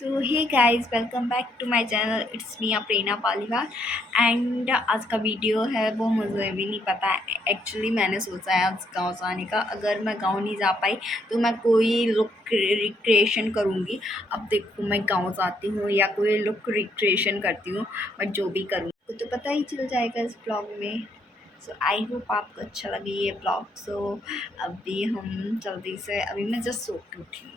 So hey guys, welcome back to my channel. It's me Prerna Paliwal. And आज का video है वो मुझे भी नहीं पता एक्चुअली। मैंने सोचा है आज गांव जाने का। अगर मैं गांव नहीं जा पाई तो मैं कोई लुक रिक्रिएशन करूँगी। अब देखो, मैं गांव जाती हूँ या कोई लुक रिक्रिएशन करती हूँ, बट जो भी करूँ तो पता ही चल जाएगा इस ब्लॉग में। सो आई होप आपको अच्छा लगे ये ब्लॉग। सो अभी हम जल्दी से, अभी मैं जस्ट सो के उठी हूँ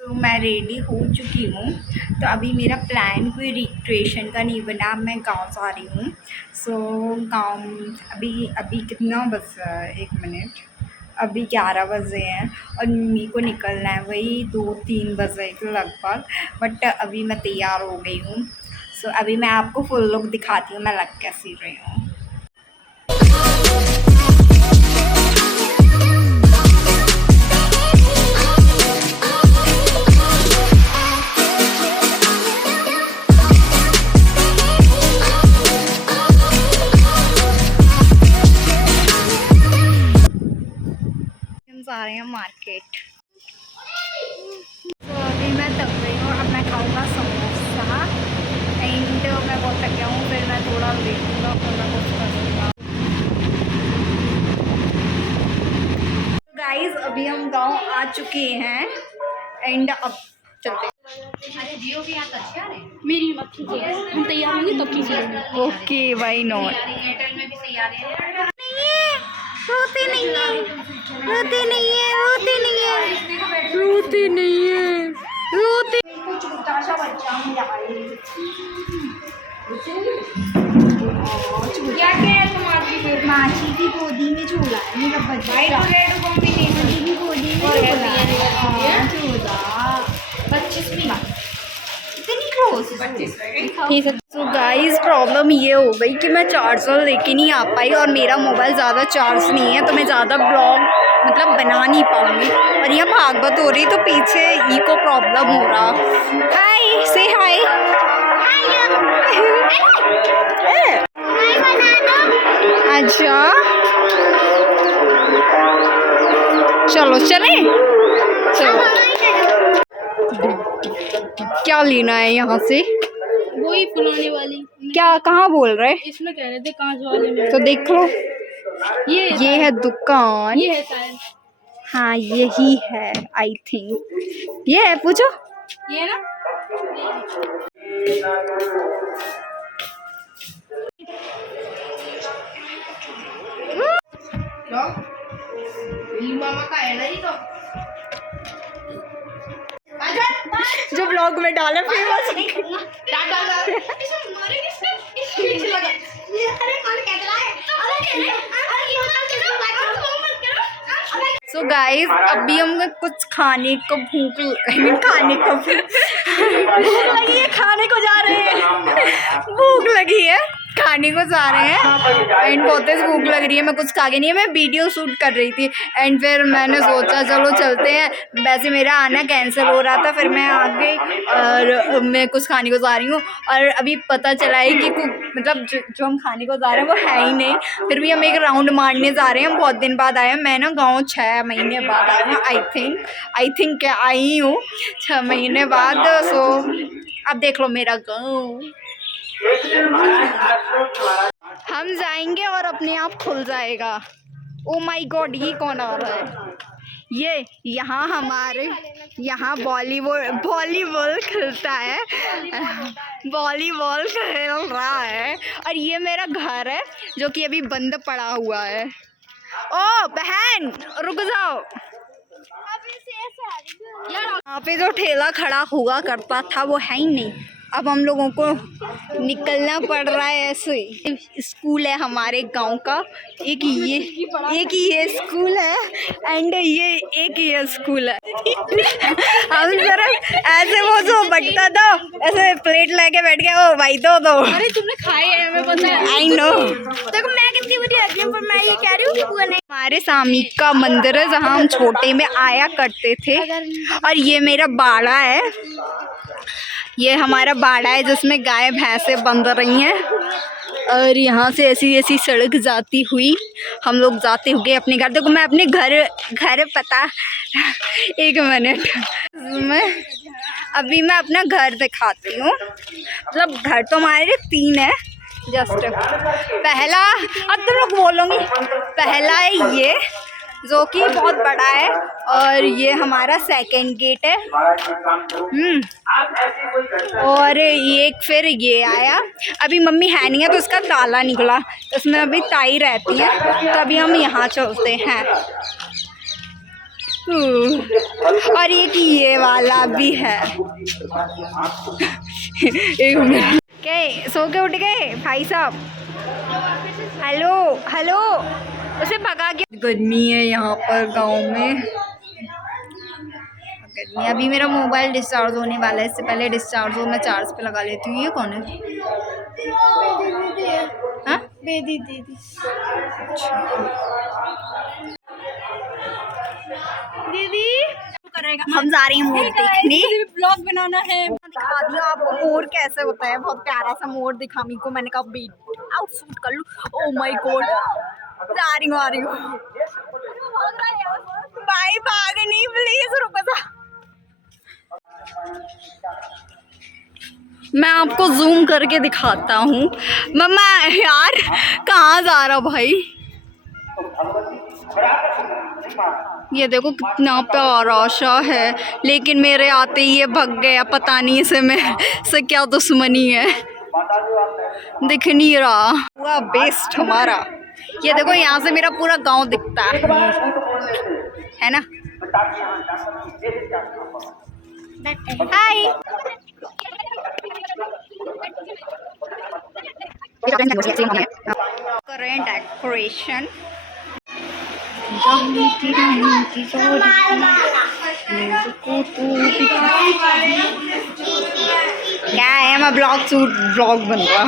तो मैं रेडी हो चुकी हूँ। तो अभी मेरा प्लान कोई रिक्रिएशन का नहीं बना, मैं गांव जा रही हूँ। सो गांव अभी अभी कितना बज रहा है, 1 मिनट, अभी 11 बजे हैं और मम्मी को निकलना है वही 2-3 बजे के लगभग। बट अभी मैं तैयार हो गई हूँ। सो अभी मैं आपको फुल लुक दिखाती हूँ मैं लग कैसी रही हूँ। जा रहे हैं मार्केट। तो अभी मैं थक गई हूँ, अब मैं खाऊंगा समोसा। एंड मैं बहुत थक गया हूँ, फिर मैं थोड़ा लेटूँगा और मैं कुछ करूँगा। गाइस, अभी हम गांव आ चुके हैं एंड अब चलते हैं। अरे जियो की यहाँ अच्छी आ रही है। मेरी मत खींचिए, हम तैयार होंगे तब खींचिए। Okay, why not. एयरटेल में भी सही आ रही है। रोते नहीं है, रोते नहीं है, रोते नहीं है, रोते नहीं है, रोते। छोटा सा बच्चा क्या क्या है तुम्हारी फिर? माछी की गोदी में झूला है मेरा बच्चा। वाइट और रेड कॉम्बिनेशन की गोदी में और झूला है। झूला 25वीं इतनी क्लोज। 25 तो गाइस, प्रॉब्लम ये हो गई कि मैं चार्जर लेके नहीं आ पाई और मेरा मोबाइल ज़्यादा चार्ज नहीं है, तो मैं ज़्यादा ब्लॉग मतलब बना नहीं पाऊँगी। और यहाँ भागवत हो रही तो पीछे इको प्रॉब्लम हो रहा। हाय, से हाय। अच्छा, चलो चले। चलो, क्या लेना है यहाँ से? वही फुलाने वाली। क्या, कहाँ बोल रहे? इसमें कह रहे थे कांच वाले में। तो देख लो, ये है दुकान। ये है शायद। हाँ, यही है आई थिंक। ये है, पूछो। ये ना मामा का है ना ये तो। जो ब्लॉग में डाले फेमस। सो गाइस, अभी हम कुछ खाने को भूख लगी है, खाने को जा रहे हैं। भूख लगी है, खाने को जा रहे हैं। एंड बहुत तेज भूख लग रही है, मैं कुछ खा के नहीं है, मैं वीडियो शूट कर रही थी। एंड फिर मैंने सोचा चलो चलते हैं। वैसे मेरा आना कैंसिल हो रहा था, फिर मैं आ गई और मैं कुछ खाने को जा रही हूँ। और अभी पता चला है कि मतलब जो हम खाने को जा रहे हैं वो है ही नहीं। फिर भी हम एक राउंड मारने जा रहे हैं। हम बहुत दिन बाद आए हैं। मैं ना गाँव 6 महीने बाद आई हूँ। आई थिंक आई हूँ 6 महीने बाद। सो अब देख लो मेरा गाँव। हम जाएंगे और अपने आप खुल जाएगा। ओ माय गॉड, ये कौन आ रहा है? ये यहाँ हमारे यहाँ वॉलीबॉल खेलता है, वॉलीबॉल खेल रहा है। और ये मेरा घर है जो कि अभी बंद पड़ा हुआ है। ओ बहन, रुक जाओ। यहाँ पे जो ठेला खड़ा हुआ करता था वो है ही नहीं। अब हम लोगों को निकलना पड़ रहा है ऐसे ही। स्कूल है हमारे गांव का, एक ही ये स्कूल है। एंड ये एक ही ये स्कूल है। हम सिर्फ ऐसे वो जो बटता था ऐसे प्लेट लेके बैठ गए। ओ भाई दो। अरे तुमने खाए हैं, हमें पता है। I know. देखो मैं कितनी बड़ी आदमी हूं, पर मैं ये कह रही हूँ हमारे सामी का मंदिर है जहाँ हम छोटे में आया करते थे। और ये मेरा बाड़ा है, ये हमारा बाड़ा है जिसमें गाय भैंसें बंध रही हैं। और यहाँ से ऐसी ऐसी सड़क जाती हुई हम लोग जाते हुए अपने घर। देखो मैं अपने घर पता 1 मिनट में अभी मैं अपना घर दिखाती हूँ। मतलब घर तो हमारे 3 है जस्ट। पहला, अब तुम लोग बोलोगे, पहला है ये जो कि बहुत बड़ा है, और ये हमारा सेकंड गेट है। और ये फिर ये आया। अभी मम्मी है नहीं है तो इसका ताला निकला, तो उसमें अभी ताई रहती है, तो अभी हम यहाँ चलते हैं। और ये वाला भी है। क्या सो के उठ गए भाई साहब? हेलो हेलो, उसे भगा के। गर्मी है यहाँ पर गांव में, गर्मी। अभी मेरा मोबाइल डिस्चार्ज होने वाला है, इससे पहले डिस्चार्ज हो मैं चार्ज पे लगा लेती हूँ। ये कौन है? हाँ बेदी दीदी। दीदी हम जा रही हैं मोर देखने। ब्लॉग बनाना है। दिखा दिया आपको मोर कैसे होता है, बहुत प्यारा सा मोर दिखा मेरे को। मैंने कहा बेट आउटशूट कर लूं। ओह माय गॉड, जा रही हूँ भाई, भाग नहीं प्लीज, रुको जा। मैं आपको जूम करके दिखाता हूँ। मम्मा यार कहाँ जा रहा भाई? ये देखो कितना प्यारा सा है, लेकिन मेरे आते ही ये भग गया। पता नहीं इसे मैं से क्या दुश्मनी है, दिख नहीं रहा। पूरा बेस्ट हमारा। ये देखो यहाँ से मेरा पूरा गांव दिखता है ना। हाय करें डेकोरेशन। क्या है, मैं ब्लॉग बन रहा।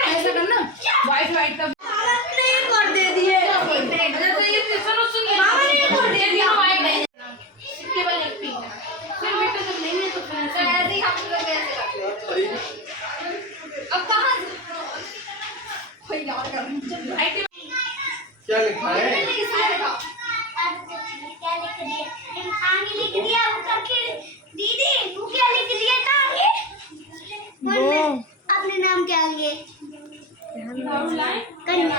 ऐसा करना वाइट वाइट का कर दे दिए। सुनो सुनिए, मामा ने कर दे दिया वाइट है, इसके बाद एक पिंक है। फिर बेटा जब नहीं है तो फिर ऐसे ही हम लोग ऐसे करते हैं। अब कहां कोई और कर क्या लिखा है? क्या लिख दिया? आगे लिख दिया दीदी, तू क्या लिख दिया था आगे? अपने नाम क्या आगे? कन्या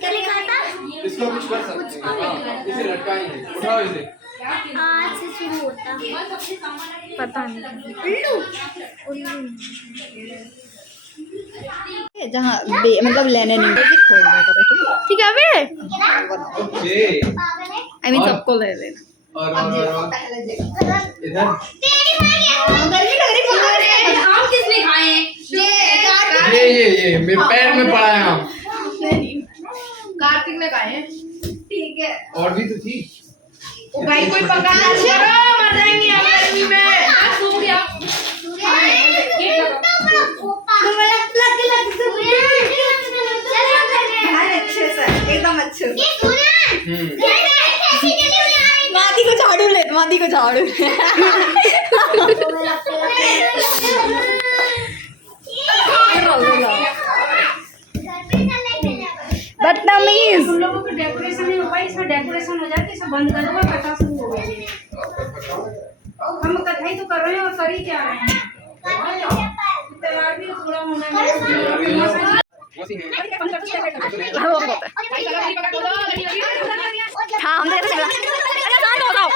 क्या लिखा था? इसको कुछ कर सकते हैं, इसे लटकाएंगे, उठाओ इसे। आज से शुरू होता पता नहीं उल्लू। जहाँ मतलब लेने नहीं खोलने करो, ठीक है बे? आई मीन सबको ले लेना। और इधर आम किसने खाए हैं? ये मेरे पैर में पड़ा है आम। कार्तिक ने खाए हैं। ठीक है, और भी तो थी। ओ भाई कोई पका करो, मर जाएंगे आप गर्मी में। आज सूख गया। अच्छे से, एकदम अच्छे से। हम्म, मादी को झाड़ू ले, मादी को झाड़ू ले। बदतमीज। तुम लोगों को डेकोरेशन नहीं होगा, इसमें डेकोरेशन हो जाती है, सब बंद कर दो, कथा शुरू हो गई। हम कथा ही तो कर रहे हैं और कर ही क्या रहे हैं। तैयार भी पूरा होना है। हाँ हम देख रहे हैं। शांत हो जाओ।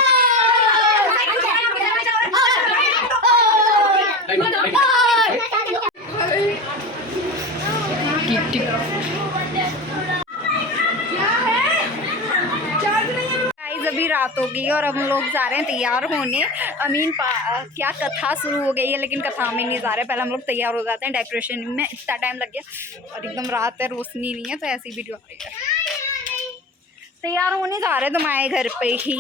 अभी रात हो गई और अब हम लोग जा रहे हैं तैयार होने। अमीन क्या कथा शुरू हो गई है, लेकिन कथा में नहीं जा रहे। पहले हम लोग तैयार हो जाते हैं, डेकोरेशन में इतना टाइम लग गया और एकदम रात है, रोशनी नहीं है, तो ऐसी वीडियो आ रही है। तैयार होने जा रहे हैं तुम्हारे घर पे ही।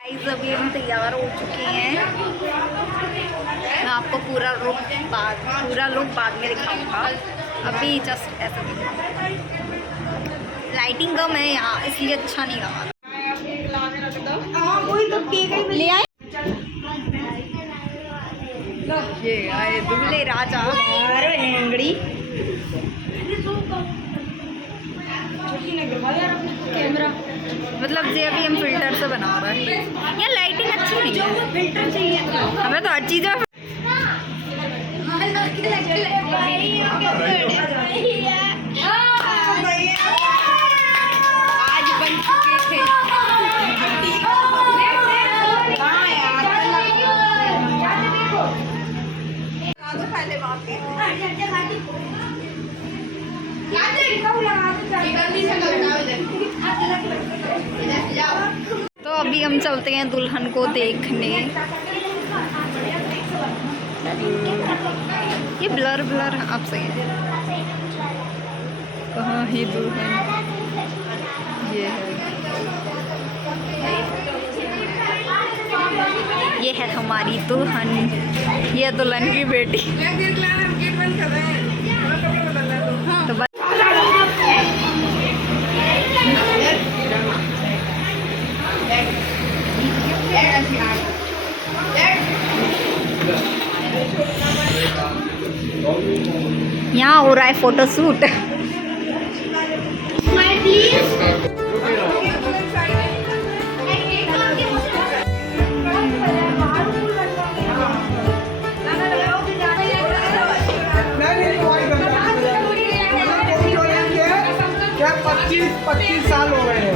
गाइस अभी हम तैयार हो चुके हैं। मैं आपको पूरा लुक बाद में दिखाऊंगा। अभी जस्ट ऐसा लाइटिंग कम है यहाँ, इसलिए अच्छा नहीं लगा। ले आए ये आए दुल्हे राजा हेंगड़ी। कैमरा मतलब जे अभी हम फिल्टर से बना रहे हैं। यार लाइटिंग अच्छी नहीं है, फिल्टर चाहिए हमें तो हर चीज़ में। आज बन चुके थे तो अभी हम चलते हैं दुल्हन को देखने। ये ब्लर आप सही है। कहाँ है दुल्हन? ये है हमारी दुल्हन, ये दुल्हन की बेटी। तो बस यहाँ हो रहा है फोटोशूट। क्या 25 साल हो गए हैं।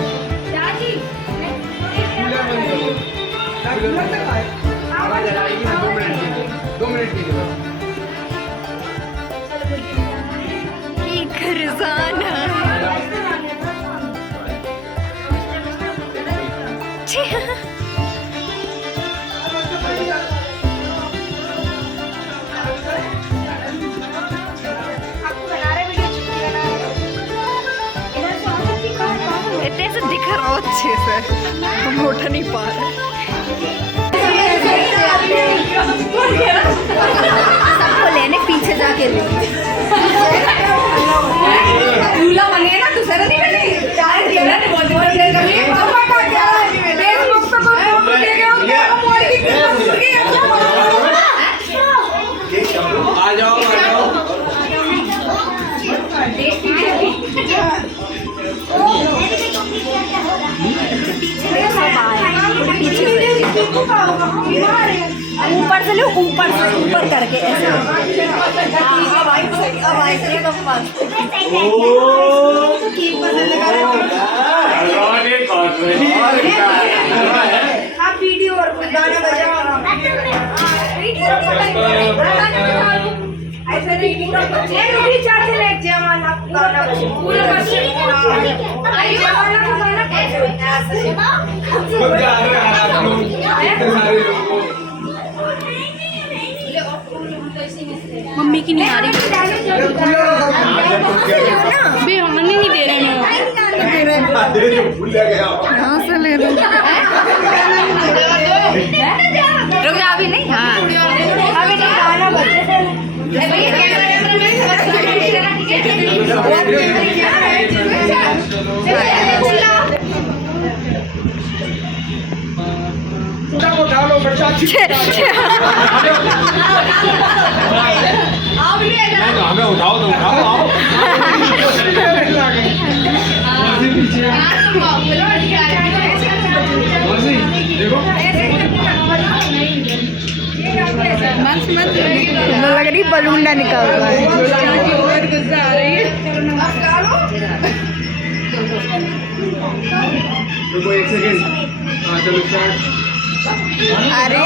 दो मिनट की खरजाना इतने से दिख रहा हो अच्छे से, हम उठ नहीं पा रहे। सबको लेने पीछे जाके दूल्हा बने ना दूसरा नहीं बने चार दिया ना बहुत बहुत देर कभी फेसबुक पे कोई फोटो देखे हो क्या मोड़ की आ जाओ ऊपर से लो, ऊपर करके ऐसे। अब आई एकदम मस्त। आप वीडियो और गाना बजाओ ऐसे नहीं पूरा चार्ज ले जमाना पूरा आई जमाना को गाना मम्मी की नहीं आ रही, बेहानी नहीं दे रहे हैं। यहाँ से ले लो, रुक जा अभी नहीं। हाँ अभी नहीं, गाना उठा लो बच्चा। हमें उठाओ तो उठाओ आओ। लग रही बलून ना निकाल रहा है। रुको एक सेकंड। हाँ चलो स्टार्ट। अरे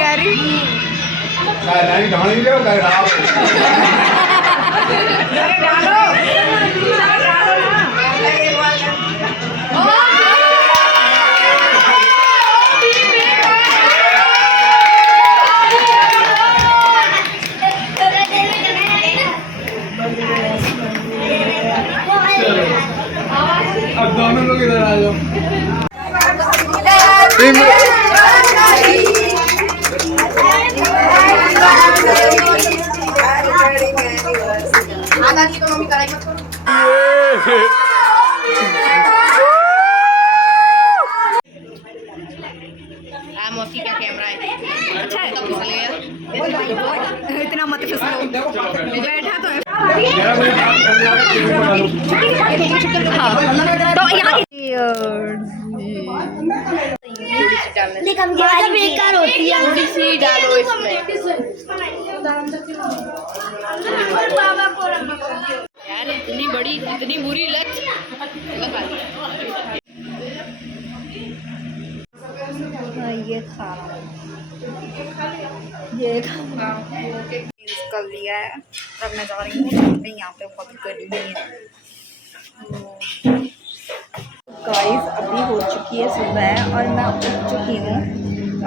अब दोनों लोग इधर आ जाओ। बता दी तो मम्मी कराई मत करो। मौसी का कैमरा है। अच्छा है, तब फिसल गया। इतना मत फिसलो, बैठा तो है। हाँ, तो यहाँ लेकिन ये बेकार होती है। थोड़ी सी डालो इसमें यार, इतनी बड़ी इतनी बुरी लत लगा ली। ये खा ये कर लिया है। अब मैं जा रही हूँ, यहाँ पे बहुत गर्मी है। गाइस अभी हो चुकी है सुबह और मैं उठ चुकी हूँ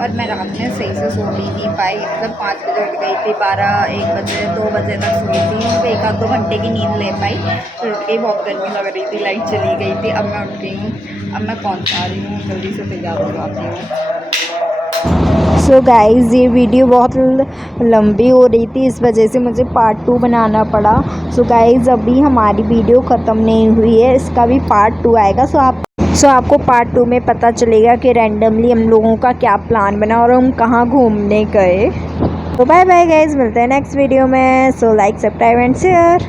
और मैं रात में सही से सो भी नहीं पाई। मतलब 5 बजे उठ गई थी, 12-1 बजे 2 बजे तक सोई थी। तो 1-2 घंटे की नींद ले पाई, फिर उठ गई। बहुत गर्मी लग रही थी, लाइट चली गई थी। अब मैं उठ गई हूँ, अब मैं पहुँच आ रही हूँ, जल्दी से तैयार हो जाती हूँ। सो गाइज़ ये वीडियो बहुत लंबी हो रही थी, इस वजह से मुझे पार्ट 2 बनाना पड़ा। सो गाइज़ अभी हमारी वीडियो ख़त्म नहीं हुई है, इसका भी पार्ट 2 आएगा। सो आपको पार्ट 2 में पता चलेगा कि रैंडमली हम लोगों का क्या प्लान बना और हम कहाँ घूमने गए। तो बाय बाय गाइज़, मिलते हैं नेक्स्ट वीडियो में। So like, subscribe and share.